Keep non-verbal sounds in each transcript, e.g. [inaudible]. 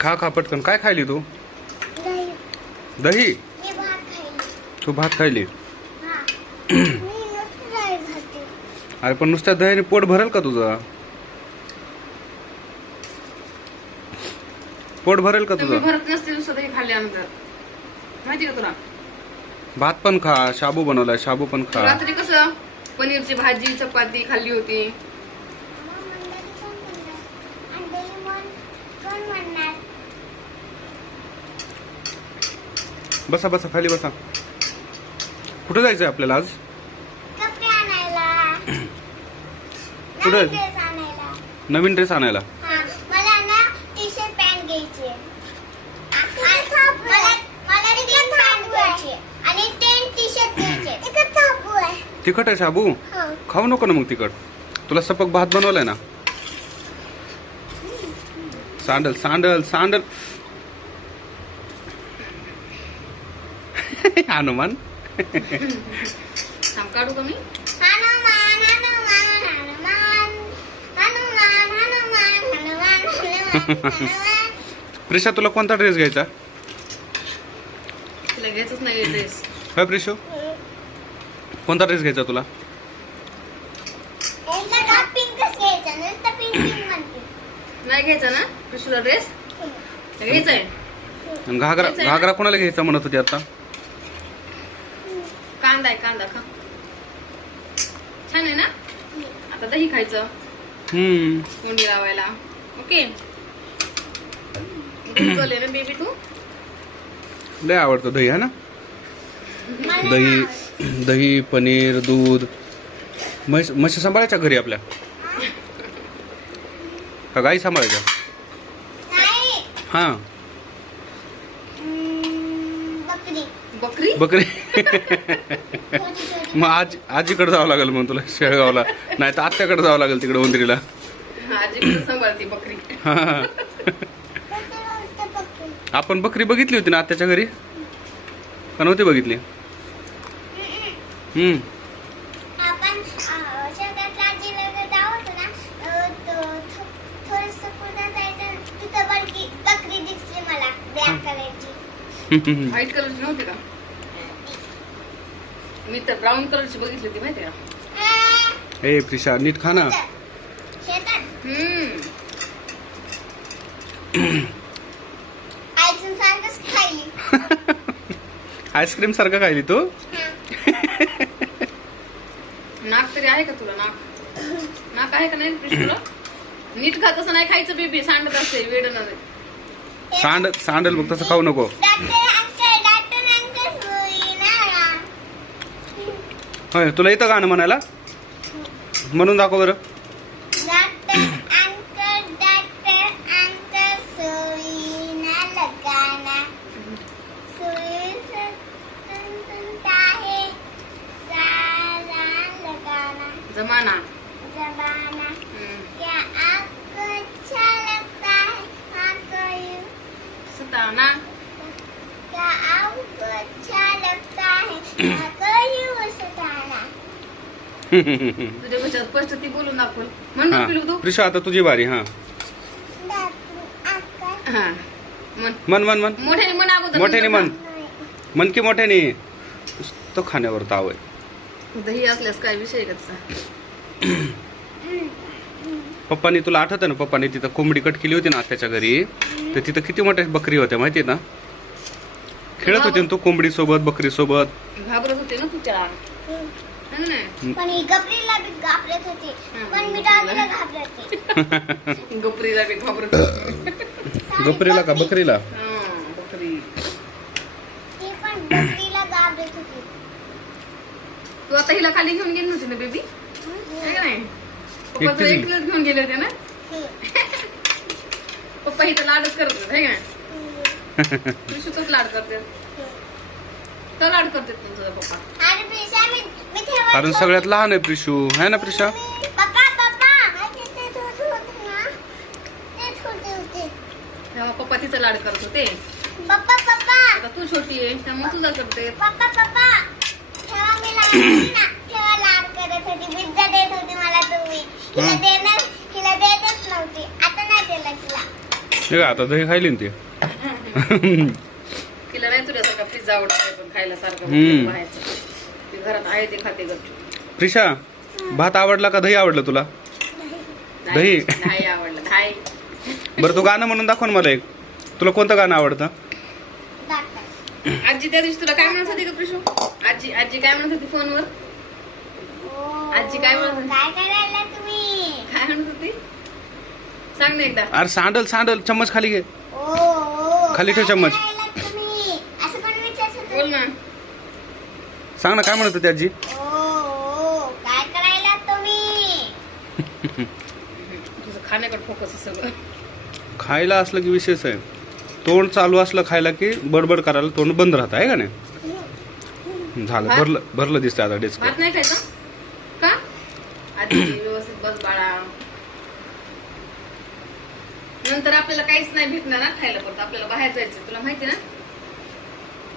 खा खा पटकन. काय खायली तू? दही. दही? मी भात खाईल तू भात खायली? हा. [clears throat] मी नुसतं दही खाते. अरे पण नुसत्या दह्याने पोट भरेल का तुझं? पोट भरेल का तुझं? भात पण खा शाबू बनवलाय शाबू पण खा. रात्री कसं? पनीरची भाजी चपाती खाल्ली होती मग मंडळी कोण म्हणणार आणि दही मन कोण म्हणणार बसा बसा खाली बसा. कुठं जायचंय आपल्याला आज? कपडे आणायला. कुठं? नवीन ड्रेस आणायला. नवीन ड्रेस आणायला. हा मला ना टी शर्ट पॅन्ट घ्यायची आहे. आ- मला मला तीन पॅन्ट घ्यायची आणि टेन टी शर्ट घ्यायचे तिकडे थांबू आहे. तिखट आहे शाबू? हो. खाऊ नको ना मग तिखट. तुला सपक भात बनवलाय ना. सांडल सांडल सांडल. हनुमान. प्रिशा तुला कोणता ड्रेस घ्यायचा? ड्रेस प्रिशो? कोणता ड्रेस घ्यायचा तुला? घ्यायचा ना प्रिशूला ड्रेस घ्यायचा घागरा घागरा कोणाला घ्यायचा म्हणत होती आता? कांदा आहे कांदा खा. छान आहे ना? आता दही खायचं. हम्म. कोंडी लावायला. ओके? ना बेबी तू? लय आवडतं दही है ना? दही दही पनीर दूध. म्हैस म्हशी सांभाळायच्या घरी आपल्या? का गाई सांभाळायच्या? नाही. हां. बकरी? बकरी. [laughs] मग आज आजीकडे जावं लागेल मग तुला शेळगावला. नाही तर आत्याकडे जावं लागेल तिकडे उंदरीला. आपण बकरी बघितली होती ना आत्याच्या घरी? का नव्हती बघितली? हम्म. व्हाईट कलरची नव्हती का? मी तर ब्राऊन कलरची बघितली होती माहिती का? ए प्रिशा नीट खा ना. [laughs] आईस्क्रीम सारखं खायली तू? [laughs] नाक तरी आहे का तुला नाक? नाक आहे का नाही कृष्णला नीट खात असं नाही खायचं बेबी सांडत असते वेळ नव्हे. सांड सांडल मग तसं खाऊ नको. होय तुला येतं गाणं म्हणायला? म्हणून दाखव बरं. जमाना. जमाना. क्या आपको अच्छा लगता है हां तो सताना तुझ्या कशात स्पष्ट ती बोलून दाखव म्हण ना पिलू तू प्रिशा आता तुझी बारी हा. हा. मन मन मन मोठ्याने अगोदर मोठ्याने नाही. मन की मोठ्याने. तो खाण्यावर ताव आहे. दही असल्यास काय विषय पप्पानी तुला आठवतं ना पप्पानी तिथं कोंबडी कट केली होती ना त्याच्या घरी? तर तिथं किती मोठ्या बकरी होत्या माहिती ना? खेळत होती ना तू कोंबडी सोबत बकरी सोबत घाबरत होते ना तुझ्या ना? पण ही गपरीला बी घाबरत होती. पण मी डॉगीला घाबरते गपरीला बी घाबरत होती. गपरीला का बकरीला? हा, बकरी. ती पण बकरीला घाबरत होती. तू आता हिला खाली घेऊन गेली नव्हती ना बेबी? नाही? पप्पा तुला एकटीच एकटीलाच घेऊन गेले होते ना? हम्म. पप्पा इथं लाडच करत होते है का नाही? हम्म. लाड करते तर लाड करते पण तुझा पप्पा. आणि प्रिशा मी मी तेव्हा कारण सगळ्यात लहान आहे प्रिशू. है ना प्रिशा? पप्पा पप्पा! ते ते दूध होते ना ते छोटे होते तेव्हा पप्पा तिचं लाड करत होते. पप्पा पप्पा! आता तू छोटी आहे त्यामुळे तुझा करते. पप्पा पप्पा! तेव्हा मी लहान होती ना तेव्हा लाड करत होती. पिझ्झा देत होती मला तुम्ही. हिला हं. देणार हिला देतच नव्हती. आता नाही दिला तिला. हे काय आता दही खायली ना ते? [laughs] तिला नाही तुझ्यासारखा पिझ्झा आवडतो पण खायला सारखं हम्म. बाहेरचं ती घरात आहे ते खाते गपचूप. प्रिशा भात आवडला का दही आवडलं तुला? दही. दही आवडलं. दही बरं तू गाणं म्हणून दाखव ना मला एक. तुला कोणतं गाणं आवडतं. आजी त्या दिवशी तुला काय म्हणत होती का प्रिशू? आजी आजी काय म्हणत होती फोनवर? ओ, आजी काय म्हणत होती? काय करायला तुम्ही? काय म्हणत होती? सांग ना एकदा. अरे सांडल सांडल चम्मच खाली घे. ओ, ओ, खाली ठेव काय चम्मच. करायला? बोल ना. सांग ना काय म्हणत होती आजी? काय करायला तुम्ही? [laughs] तुझं खाण्याकडे फोकस सगळं. खायला असलं की विशेष आहे. तोंड चालू असलं खायला की बडबड करायला तोंड बंद राहतं आहे का नाही? झालं भात? भरलं भरलं दिसतं आता डेस्क भात नाही खायचा? का? आधी व्यवस्थित बस बाळा. नंतर आपल्याला काहीच नाही भेटणार ना खायला परत आपल्याला बाहेर जायचं तुला माहिती ना?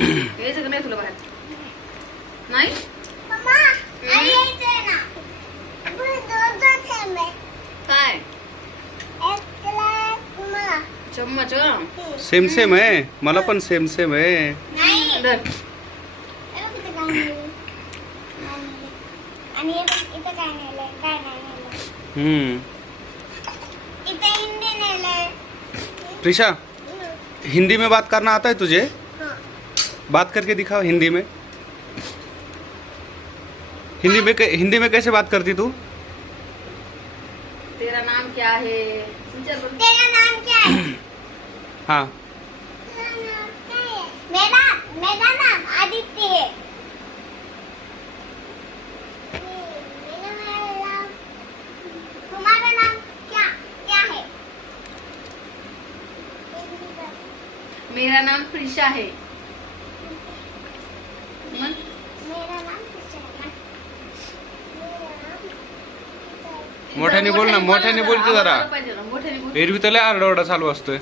यायचं का नाही तुला बाहेर नाही. काय. चम्मच. सेम सेम आहे मला पण सेम सेम आहे नाही. धर. बघ इथं काय नेलंय. काय नेलंय. आणि बघ इथं काय नेलंय, काय नाही नेलंय. हम्म इथं हिंदी नेलंय. हिंदी में बात करना आता है तुझे. बात करके दिखाओ हिंदी में। हिंदी में हिंदी में कैसे बात करती तू? तेरा नाम क्या है? तेरा नाम क्या है? [clears throat] हाँ। तेरा नाम क्या है? मेरा मेरा नाम आदित्य है। तुम्हारा नाम क्या क्या है? मेरा नाम प्रिशा है। मोठ्याने बोल ना मोठ्याने बोल की जरा. एरवी तर लय आरडाओरडा चालू असतोय.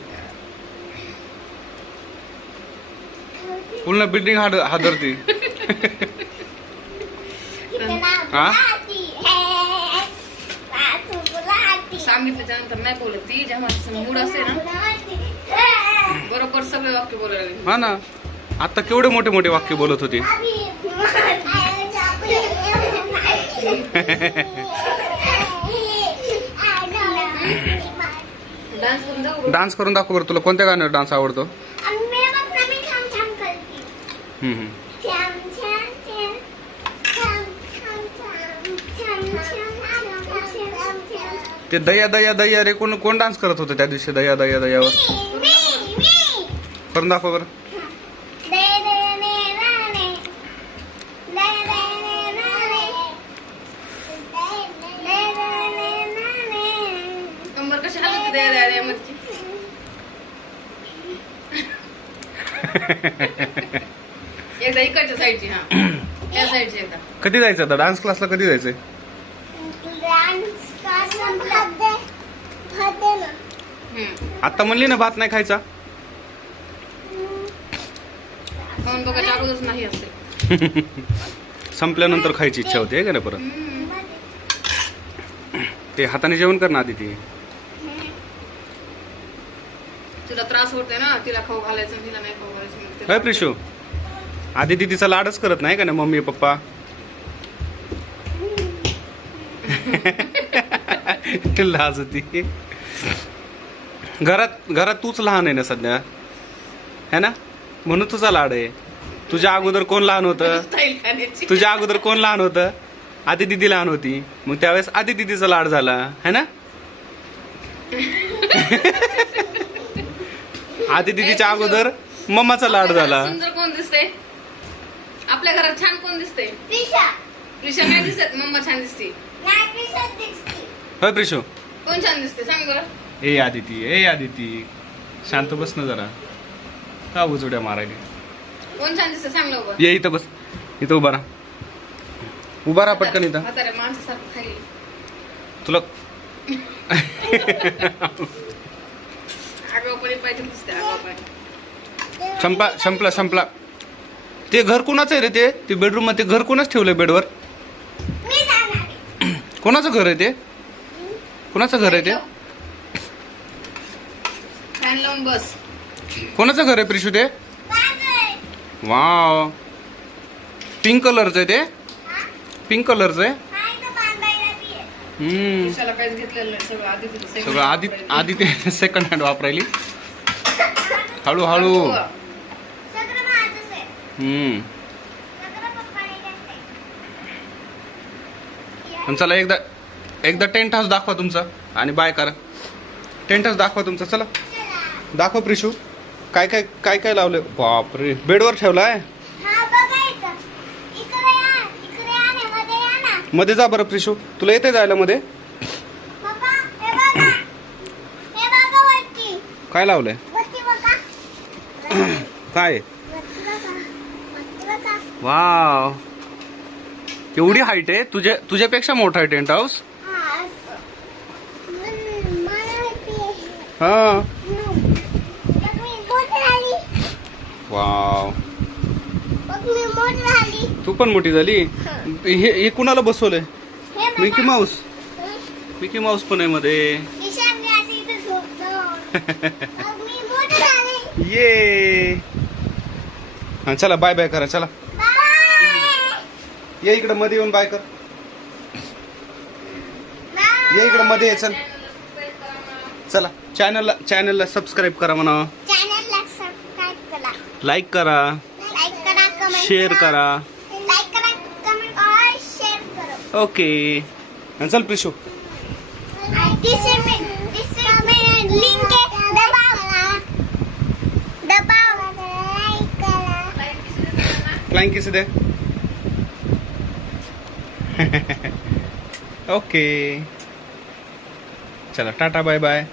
पूर्ण बिल्डिंग हाड हादरती. हाँ? बुलाती है सासू बुलाती सांगितल्याच्या नंतर नाही बोलत ती जेव्हा मूड असते ना. बुलाती है बरोबर सगळे वाक्य बोलायला. हा ना. आता केवढे मोठे मोठे वाक्य बोलत होती. डान्स करून दाखव बरं. तुला. कोणत्या गाण्यावर डान्स आवडतो. ते दया दया दया रे. कोण कोण डान्स करत होतं त्या दिवशी? दया दया दयावर. करून दाखव बरं. [laughs] एकदा इकडच्या साईडची हा. [coughs] त्या साईडची एकदा. कधी जायचं आता? डान्स क्लासला कधी जायचंय? हम्म. आता म्हणली ना भात नाही खायचा? खाऊन बघायच्या अगोदरच नाही असते. [laughs] संपल्यानंतर खायची इच्छा होती आहे का नाही परत? ते हाताने जेवण कर ना आधी ती तिला त्रास होतोय ना तिला खाऊ घालायचं तिला नाही खाऊ घालायचं काय प्रिशू? आधी ती तिचा लाडच करत नाही का ना मम्मी पप्पा? [laughs] लाज होती. घरात घरात तूच लहान आहे ना सध्या? है ना? म्हणून तुझा लाड आहे. तुझ्या अगोदर कोण लहान होतं? [laughs] तुझ्या अगोदर कोण लहान होतं? आधी दिदी लहान होती. मग त्यावेळेस आधी दिदीचा लाड झाला. है ना? [laughs] आधी दिदीच्या अगोदर मम्माचा लाड झाला. सुंदर कोण दिसते आपल्या घरात छान कोण दिसते प्रिशा नाही दिसत? मम्मा छान दिसते. नाही प्रिशा दिसते. होय प्रिशू कोण छान दिसते सांग बरं. ए आदिती ए आदिती. शांत बस ना जरा. का उजड्या मारायला? कोण छान दिसते सांग ये इथं बस. इथं उभा राहा. उभा राहा पटकन इथं. म्हाताऱ्या माणसासारखं खाली. तुला [laughs] आगावपणे पाहिजे दिसते आगावपणे संपला संपला संपला. ते घर कोणाचं आहे रे ते? ते बेडरूममध्ये घर कोणाच ठेवलंय बेडवर? मी जाणार आहे. कोणाचं घर आहे ते? कोणाचं घर आहे ते? फॅन लावून बस. कोणाचं घर आहे प्रिशू ते? माझं वाव. पिंक कलरचं आहे ते? पिंक कलरचं आहे हा इथं बांधायला बी आहे हम्म. कशाला काहीच घेतलेलं नाही सगळं आधी सगळं आधी ते सेकंड हँड वापरायली. हळूहळू. आहे हम्म. पण चला एकदा एकदा टेंट हाऊस दाखवा तुमचा आणि बाय करा. टेंट हाऊस दाखवा तुमचा चला. दाखव प्रिशू. काय काय काय काय लावलं बापरे. बेडवर ठेवलाय? हा बघायचं इकडे या इकडे या ना मध्ये या ना मध्ये जा बरं प्रिशू तुला येते जायला मध्ये? काय लावलंय? काय? वाव. एवढी हाईट आहे? तुझ्या तुझ्यापेक्षा मोठा आहे टेंट हाऊस हा. हा वाव. तू पण मोठी झाली? हे. हे कुणाला बसवलंय. Mickey Mouse? मिकी माऊस पण आहे मध्ये. [laughs] ये. हा चला बाय बाय करा चला. ये इकडं मध्ये येऊन बाय कर. ये इकडं मध्ये ये चल. चला चॅनलला चॅनलला सबस्क्राईब करा म्हणा. लाईक करा. शेअर करा. लाईक करा कमेंट करा शेअर करा. ओके चल प्रिशू. फ्लाइंग किस दे. [laughs] ओके चला टाटा बाय बाय